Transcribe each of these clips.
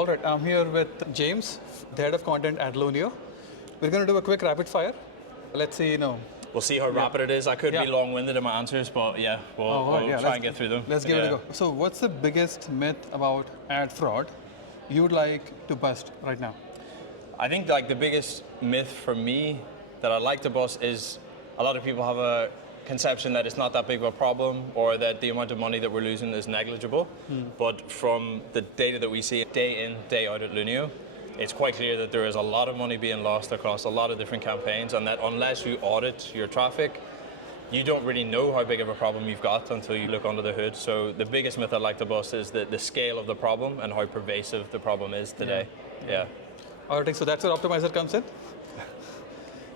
All right, I'm here with James, the head of content at Lunio. We're going to do a quick rapid fire. Let's see, We'll see how rapid it is. I could be long-winded in my answers, but we'll try and get through them. Let's give it a go. So what's the biggest myth about ad fraud you would like to bust right now? I think the biggest myth for me that I'd like to bust is a lot of people have a conception that it's not that big of a problem or that the amount of money that we're losing is negligible. But from the data that we see day in, day out at Lunio, it's quite clear that there is a lot of money being lost across a lot of different campaigns, and that unless you audit your traffic, you don't really know how big of a problem you've got until you look under the hood. So the biggest myth I'd like to bust is the scale of the problem and how pervasive the problem is today. Yeah. All right, so that's where Optmyzr comes in.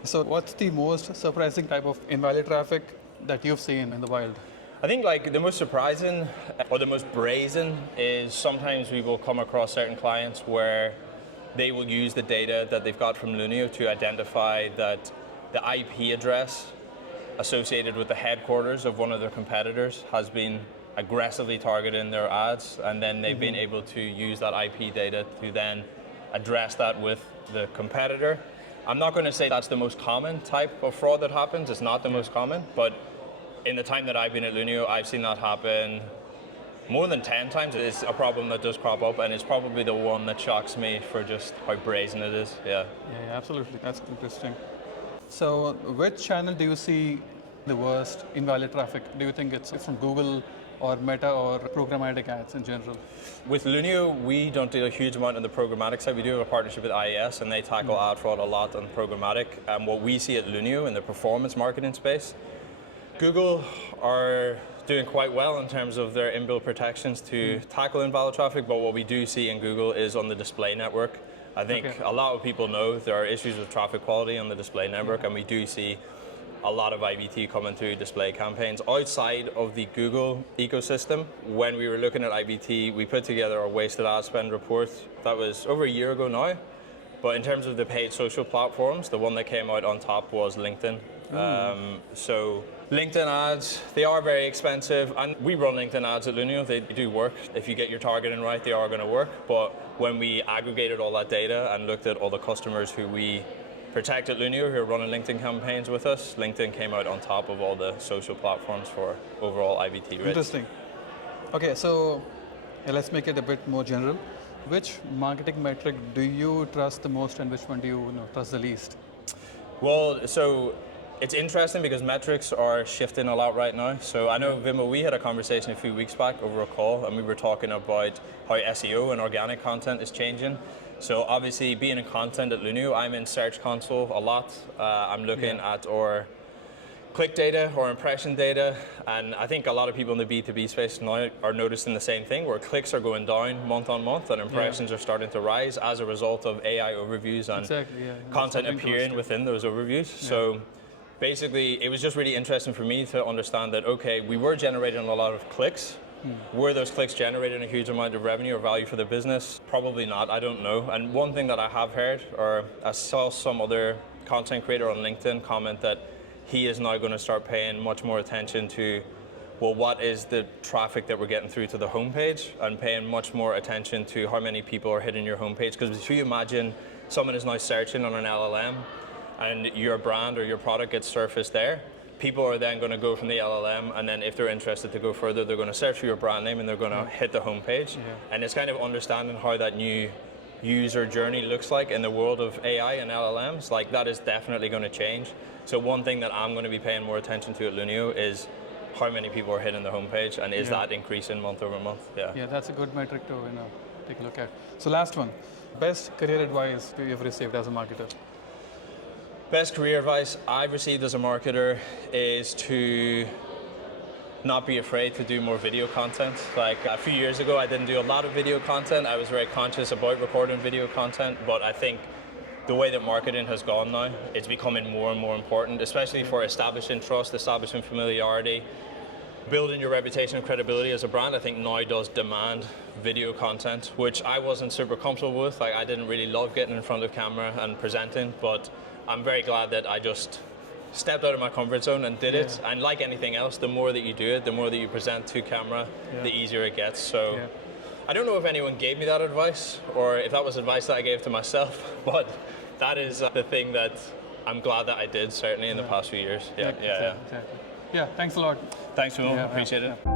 So what's the most surprising type of invalid traffic that you've seen in the wild? I think the most surprising or the most brazen is sometimes we will come across certain clients where they will use the data that they've got from Lunio to identify that the IP address associated with the headquarters of one of their competitors has been aggressively targeting their ads, and then they've been able to use that IP data to then address that with the competitor. I'm not going to say that's the most common type of fraud that happens. It's not the most common, but in the time that I've been at Lunio, I've seen that happen more than 10 times. It's a problem that does crop up, and it's probably the one that shocks me for just how brazen it is. Yeah, absolutely. That's interesting. So which channel do you see the worst invalid traffic? Do you think it's from Google or Meta or programmatic ads in general? With Lunio, we don't do a huge amount on the programmatic side. We do have a partnership with IAS, and they tackle ad fraud a lot on programmatic. And what we see at Lunio in the performance marketing space, Google are doing quite well in terms of their inbuilt protections to tackle invalid traffic, but what we do see in Google is on the display network. I think a lot of people know there are issues with traffic quality on the display network, and we do see a lot of IVT coming through display campaigns. Outside of the Google ecosystem, when we were looking at IVT, we put together a wasted ad spend report that was over a year ago now. But in terms of the paid social platforms, the one that came out on top was LinkedIn. So LinkedIn ads, they are very expensive, and we run LinkedIn ads at Lunio. They do work. If you get your targeting right, they are going to work. But when we aggregated all that data and looked at all the customers who we protect at Lunio who are running LinkedIn campaigns with us, LinkedIn came out on top of all the social platforms for overall IVT rates. Interesting. Okay, so let's make it a bit more general. Which marketing metric do you trust the most, and which one do you trust the least? Well, so it's interesting because metrics are shifting a lot right now. So I know, Vimal, we had a conversation a few weeks back over a call, and we were talking about how SEO and organic content is changing. So obviously, being in content at Lunio, I'm in Search Console a lot. I'm looking at our click data or impression data, and I think a lot of people in the B2B space now are noticing the same thing, where clicks are going down month on month and impressions are starting to rise as a result of AI overviews and content appearing within those overviews. So basically, it was just really interesting for me to understand that, okay, we were generating a lot of clicks. Were those clicks generating a huge amount of revenue or value for the business? Probably not, I don't know. And one thing that I have heard, or I saw some other content creator on LinkedIn comment that he is now going to start paying much more attention to, well, what is the traffic that we're getting through to the homepage, and paying much more attention to how many people are hitting your homepage. Because if you imagine someone is now searching on an LLM and your brand or your product gets surfaced there, people are then going to go from the LLM, and then if they're interested to go further, they're going to search for your brand name and they're going to hit the homepage. And it's kind of understanding how that new user journey looks like in the world of AI and LLMs. Like, that is definitely going to change. So one thing that I'm going to be paying more attention to at Lunio is how many people are hitting the homepage, and is that increasing month over month? Yeah, that's a good metric to take a look at. So last one, best career advice you've received as a marketer? Best career advice I've received as a marketer is to not be afraid to do more video content. Like a few years ago, I didn't do a lot of video content. I was very conscious about recording video content, but I think the way that marketing has gone now, it's becoming more and more important, especially for establishing trust, establishing familiarity, building your reputation and credibility as a brand. I think now does demand video content, which I wasn't super comfortable with. Like, I didn't really love getting in front of camera and presenting, but I'm very glad that I just stepped out of my comfort zone and did it. And like anything else, the more that you do it, the more that you present to camera, the easier it gets. So I don't know if anyone gave me that advice or if that was advice that I gave to myself, but that is the thing that I'm glad that I did, certainly in the past few years. Yeah. Exactly. Yeah, thanks a lot. Thanks, Vimal. Appreciate it.